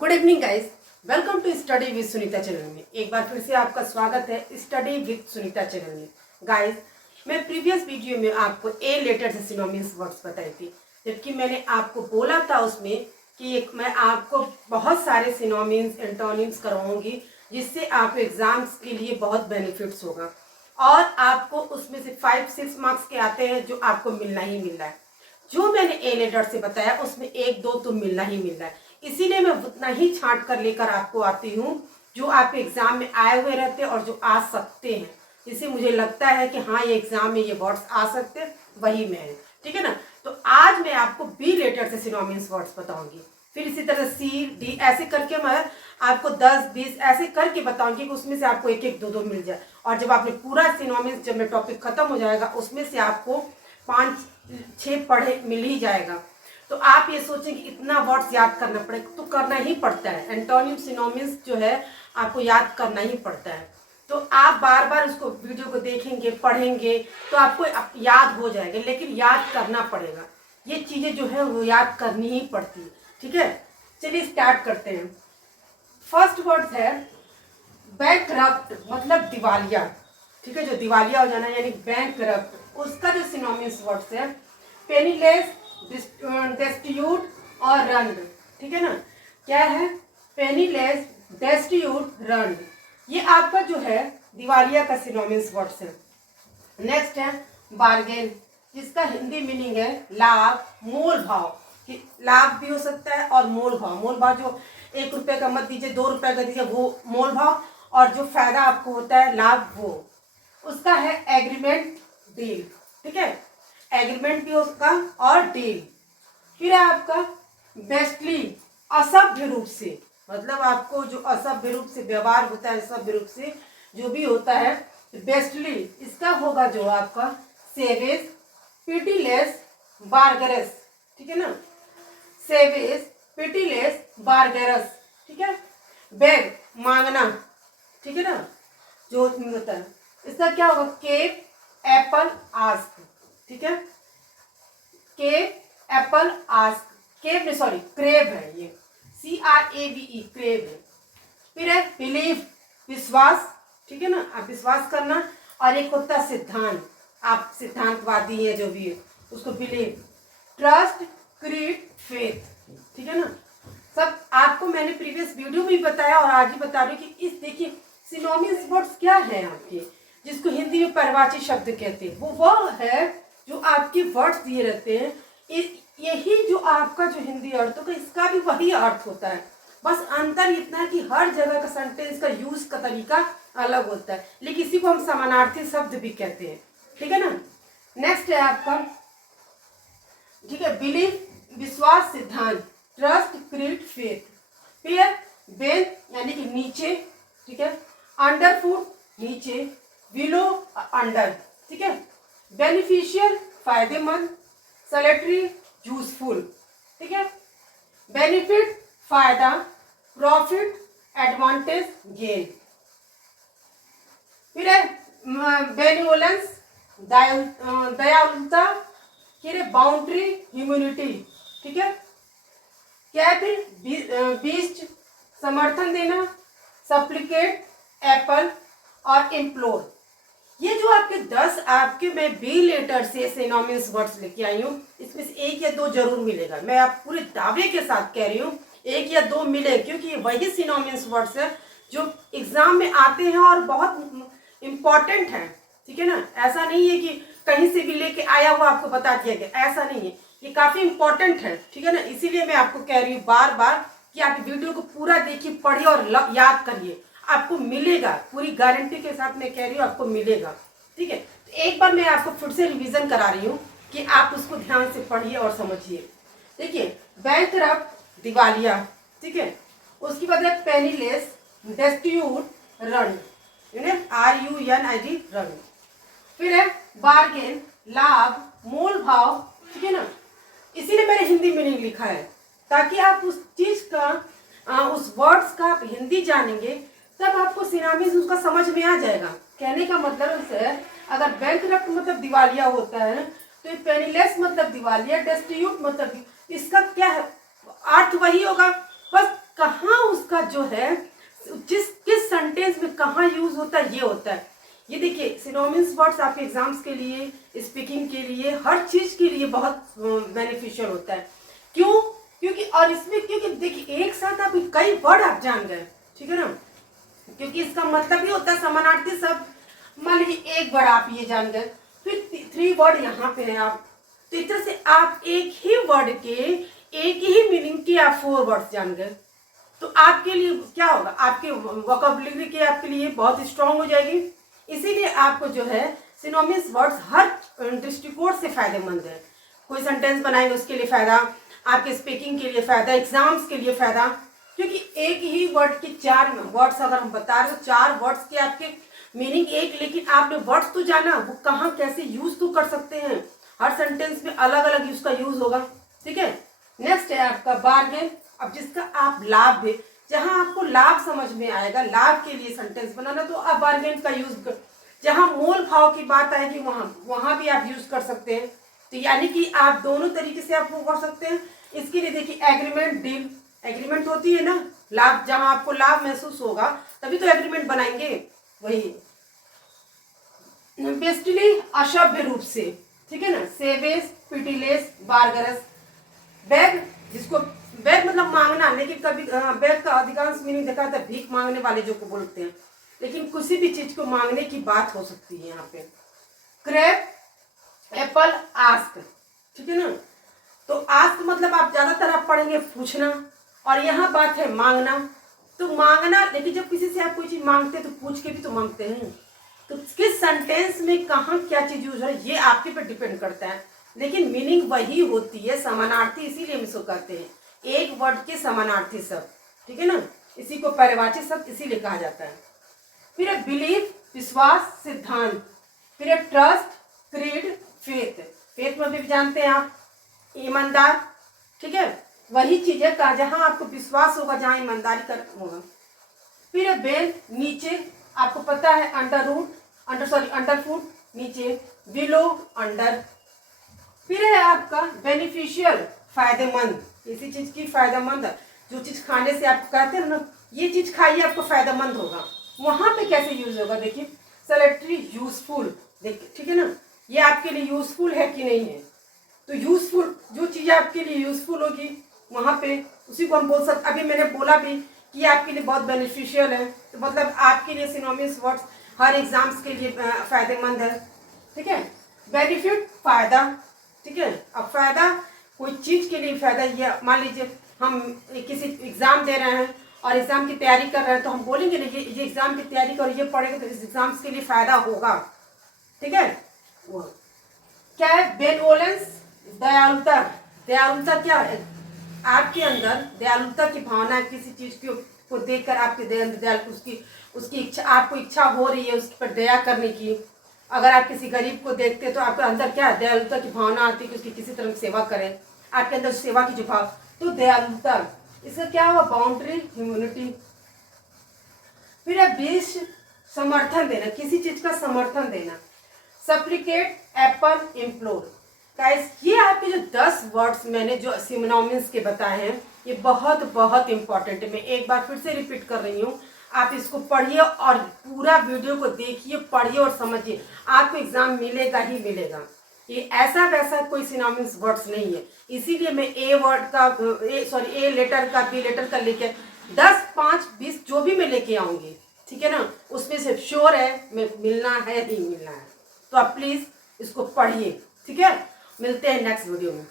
Good evening guys, welcome to study with Sunita channel में। एक बार फिर से आपका स्वागत है स्टडी विद सुनीता चैनल में। गाइस, मैं प्रीवियस वीडियो में आपको ए लेटर से सिनोनिम्स वर्ड्स बताई थी, जबकि मैंने आपको बोला था उसमें कि मैं आपको बहुत सारे सिनोनिम्स एंटोनिम्स करवाऊंगी, जिससे आपको एग्जाम्स के लिए बहुत बेनिफिट्स होगा और आपको उसमें से 5-6 मार्क्स के आते हैं जो आपको मिलना ही मिल रहा है। जो मैंने ए लेटर से बताया उसमें 1-2 तो मिलना ही मिल रहा है, इसीलिए मैं उतना ही छांट कर लेकर आपको आती हूँ जो आपके एग्जाम में आए हुए रहते हैं और जो आ सकते हैं, जिससे मुझे लगता है कि हाँ ये एग्जाम में ये वर्ड्स आ सकते हैं, वही मैं है। ठीक है ना। तो आज मैं आपको बी लेटर से सिनोनिम्स वर्ड्स बताऊंगी, फिर इसी तरह सी डी ऐसे करके मैं आपको 10-20 ऐसे करके बताऊंगी कि उसमें से आपको 1-1 2-2 मिल जाए। और जब आपने पूरा सिनोनिम्स, जब मैं टॉपिक खत्म हो जाएगा, उसमें से आपको 5-6 पढ़े मिल ही जाएगा। तो आप ये सोचें कि इतना वर्ड्स याद करना पड़ेगा, तो करना ही पड़ता है। एंटोनिम सिनोनिम्स जो है आपको याद करना ही पड़ता है। तो आप बार बार उसको वीडियो को देखेंगे, पढ़ेंगे, तो आपको याद हो जाएगा, लेकिन याद करना पड़ेगा। ये चीज़ें जो है वो याद करनी ही पड़ती है। ठीक है, चलिए स्टार्ट करते हैं। फर्स्ट वर्ड है बैंकरप्ट, मतलब दिवालिया। ठीक है, जो दिवालिया हो जाना यानी बैंकरप्ट, उसका जो सिनोनिम्स वर्ड्स है पेनीलेस, डेस्टिट्यूट और रन। ठीक है ना। क्या है? Penniless, destitute, run. ये आपका जो है दिवालिया का सिनोनिम्स वर्ड्स है। नेक्स्ट है बार्गेन, जिसका हिंदी मीनिंग है लाभ, मोल भाव। लाभ भी हो सकता है और मोल भाव। मोल भाव जो 1 रुपए का मत दीजिए, 2 रुपए का दीजिए, वो मोल भाव। और जो फायदा आपको होता है लाभ, वो उसका है एग्रीमेंट, डील। ठीक है, एग्रीमेंट भी उसका और डील। फिर है आपका बेस्टली, असभ्य रूप से, मतलब आपको जो असभ्य रूप से व्यवहार होता है, असभ्य रूप से जो भी होता है, बेस्टली इसका होगा जो आपका सेवेज, पिटीलेस, बार्गरस। ठीक है ना, सेवेज, पिटीलेस, बार्गरस। ठीक है, बेग, मांगना। ठीक है ना, जो होता है, इसका क्या होगा? Cape, apple, ask. ठीक है, केप, एप्पल, आस्क। केप नहीं, सॉरी, क्रेव है ये, CRAVE, क्रेव है। फिर है बिलीव, विश्वास। ठीक है ना, आप विश्वास करना। और एक होता है सिद्धांत, आप सिद्धांतवादी है जो भी है, उसको बिलीव। Trust, creed, faith. ठीक है ना। सब आपको मैंने प्रीवियस वीडियो में भी बताया और आज ही बता रही हूँ कि इस देखिए सिनोनिम्स वर्ड्स क्या है आपके, जिसको हिंदी में परिभाषित शब्द कहते हैं। वो है जो आपके वर्ड्स दिए रहते हैं, यही जो आपका जो हिंदी अर्थ होगा, इसका भी वही अर्थ होता है। बस अंतर इतना है कि हर जगह का सेंटेंस का यूज का तरीका अलग होता है, लेकिन इसी को हम समानार्थी शब्द भी कहते हैं। ठीक है ना। नेक्स्ट है आपका, ठीक है, बिलीफ, विश्वास, सिद्धांत। Trust, creed, faith. फिर बेन यानी कि नीचे। ठीक है, अंडर फुट, नीचे, बिलो, अंडर। ठीक है, बेनिफिशियल, फायदेमंद, सैलेटरी, यूजफुल। ठीक है, बेनिफिट, फायदा, प्रॉफिट, एडवांटेज, गेन। फिर है बेनिवोलेंस, दयालुता। फिर है बाउंड्री, ह्यूमैनिटी। ठीक है, क्या है? फिर बीस्ट, समर्थन देना, सप्लिकेट, एप्पल और इम्प्लोर। ये जो आपके 10 आपके मैं बी लेटर से सिनोनिम्स वर्ड्स लेके आई हूँ, इसमें से 1 या 2 जरूर मिलेगा। मैं आप पूरे दावे के साथ कह रही हूँ 1 या 2 मिले, क्योंकि ये वही सिनोनिम्स वर्ड्स है जो एग्जाम में आते हैं और बहुत इंपॉर्टेंट है। ठीक है ना, ऐसा नहीं है कि कहीं से भी लेके आया हुआ आपको बता दिया गया, ऐसा नहीं है, ये काफी इंपॉर्टेंट है। ठीक है ना, इसीलिए मैं आपको कह रही हूँ बार बार कि आप वीडियो को पूरा देखिए, पढ़िए और याद करिए, आपको मिलेगा। पूरी गारंटी के साथ मैं कह रही हूँ आपको मिलेगा। ठीक है, तो एक बार मैं आपको फिर से रिवीजन करा रही हूँ कि आप उसको ध्यान से पढ़िए और समझिए। देखिए, बैंकरप्ट, दिवालिया। ठीक है, उसके बाद है penniless, destitute, run, RUNID, run. फिर है बार्गेन, लाभ, मोल भाव। ठीक है ना, इसीलिए मैंने हिंदी मीनिंग लिखा है, ताकि आप उस चीज का उस वर्ड्स का आप हिंदी जानेंगे, तब आपको सिनोनिम्स उसका समझ में आ जाएगा। कहने का मतलब है, अगर बैंकरप्ट मतलब दिवालिया होता है, तो ये पेनीलेस मतलब दिवालिया, डेस्टिट्यूट मतलब, इसका क्या है अर्थ? वही होगा, बस कहाँ उसका जो है किस सेंटेंस में कहाँ यूज होता है ये होता है। ये देखिए सिनोनिम्स वर्ड्स आपके एग्जाम्स के लिए, स्पीकिंग के लिए, हर चीज के लिए बहुत बेनिफिशियल होता है। क्यों? क्योंकि और इसमें क्योंकि देखिए एक साथ आप कई वर्ड आप जान गए, ठीक है ना, क्योंकि इसका मतलब ही होता है समानार्थी शब्द। मान लीजिए एक वर्ड आप ये जान गए, फिर 3 वर्ड यहाँ पे है आप, तो इस तरह से आप एक ही वर्ड के एक ही मीनिंग के आप 4 वर्ड्स जान गए, तो आपके लिए क्या होगा, आपके वोकैबुलरी के आपके लिए बहुत स्ट्रांग हो जाएगी। इसीलिए आपको जो है सिनोनिम्स वर्ड्स हर दृष्टिकोण से फायदेमंद है। कोई सेंटेंस बनाएंगे उसके लिए फायदा, आपके स्पीकिंग के लिए फायदा, एग्जाम्स के लिए फायदा, क्योंकि एक ही वर्ड के 4 वर्ड्स अगर हम बता रहे तो 4 वर्ड्स के आपके मीनिंग एक, लेकिन आपने वर्ड्स तो जाना वो कहाँ कैसे यूज तो कर सकते हैं। हर सेंटेंस में अलग अलग उसका यूज होगा, ठीक है। नेक्स्ट है आपका बार्गेन। अब जिसका आप लाभ है, जहां आपको लाभ समझ में आएगा, लाभ के लिए सेंटेंस बनाना, तो आप बार्गेन का यूज कर, जहां मोल भाव की बात आएगी वहां भी आप यूज कर सकते हैं। तो यानी कि आप दोनों तरीके से आप वो कर सकते हैं। इसके लिए देखिए एग्रीमेंट, डील, एग्रीमेंट होती है ना, लाभ, जहां आपको लाभ महसूस होगा तभी तो एग्रीमेंट बनाएंगे। वही बेस्टली अशभ्य रूप से, ठीक है ना, सेवेज, पिटीलेस, बारगरस। बैग, जिसको बैग मतलब मांगना, लेकिन कभी बैग का अधिकांश मीनिंग देखा था भीख मांगने वाले जो को बोलते हैं, लेकिन किसी भी चीज को मांगने की बात हो सकती है यहाँ पे। क्रैप, एप्पल, आस्क, ठीक है ना, तो आस्क मतलब आप ज्यादातर आप पढ़ेंगे पूछना, और यहाँ बात है मांगना। तो मांगना, लेकिन जब किसी से आप कोई चीज मांगते हैं तो पूछ के भी तो मांगते हैं, तो किस सेंटेंस में कहाँ क्या चीज यूज है ये आपके पर डिपेंड करता है, लेकिन मीनिंग वही होती है, समानार्थी, इसीलिए हम इसको कहते हैं एक वर्ड के समानार्थी शब्द, ठीक है ना, इसी को पर्यायवाची शब्द इसीलिए कहा जाता है। फिर है बिलीव, विश्वास, सिद्धांत। फिर है ट्रस्ट, क्रीड, फेथ। फेथ में भी जानते हैं आप ईमानदार, ठीक है, वही चीज है का जहां आपको विश्वास होगा, जहां ईमानदारी कर होगा। फिर है बेल, नीचे, आपको पता है अंडर रूट, अंडर फुट, नीचे, बिलो, अंडर। फिर है आपका बेनिफिशियल, फायदेमंद, किसी चीज की फायदेमंद, जो चीज खाने से आप कहते हैं ना ये चीज खाइए आपको फायदेमंद होगा, वहां पे कैसे यूज होगा, देखिए सेलेक्टरी, यूजफुल, देखिए, ठीक है ना, ये आपके लिए यूजफुल है कि नहीं है, तो यूजफुल, जो चीज आपके लिए यूजफुल होगी वहां पे उसी को हम बोल सकते। अभी मैंने बोला भी कि आपके लिए बहुत बेनिफिशियल है, तो मतलब आपके लिए सिनोनिम्स वर्ड्स हर एग्जाम्स के लिए फायदेमंद है, ठीक है। बेनिफिट, फायदा, ठीक है। अब फायदा कोई चीज के लिए फायदा, ये मान लीजिए हम किसी एग्जाम दे रहे हैं और एग्जाम की तैयारी कर रहे हैं, तो हम बोलेंगे ना ये एग्जाम की तैयारी करो, ये पढ़ेगा तो इस एग्जाम्स के लिए फायदा होगा, ठीक है। वो क्या है, बेनवोलेंस, दयालुता। दयालुता क्या है, आपके अंदर दयालुता की भावना, किसी चीज को देखकर आपके दयाल उसकी इच्छा, आपको इच्छा हो रही है उस पर दया करने की। अगर आप किसी गरीब को देखते हैं तो आपके अंदर क्या है, दयालुता की भावना आती है कि उसकी किसी तरह सेवा करें, आपके अंदर सेवा की जो भाव, तो दयालुता, इसका क्या हुआ, बाउंड्री, ह्यूमैनिटी। फिर है बीस, समर्थन देना, किसी चीज का समर्थन देना। सप्लिकेट, एप्पल, इम्प्लोर। गाइस ये आपके जो 10 वर्ड्स मैंने जो सिनोनिम्स के बताए हैं ये बहुत बहुत इंपॉर्टेंट है। मैं एक बार फिर से रिपीट कर रही हूँ, आप इसको पढ़िए और पूरा वीडियो को देखिए, पढ़िए और समझिए, आपको एग्जाम मिलेगा ही मिलेगा। ये ऐसा वैसा कोई सिनोनिम्स वर्ड्स नहीं है, इसीलिए मैं ए वर्ड का ए लेटर का, बी लेटर का लेके 10, 5, 20 जो भी मैं लेके आऊंगी, ठीक है ना, उसमें से श्योर है मैं मिलना है ही मिलना है। तो आप प्लीज इसको पढ़िए, ठीक है। मिलते हैं नेक्स्ट वीडियो में।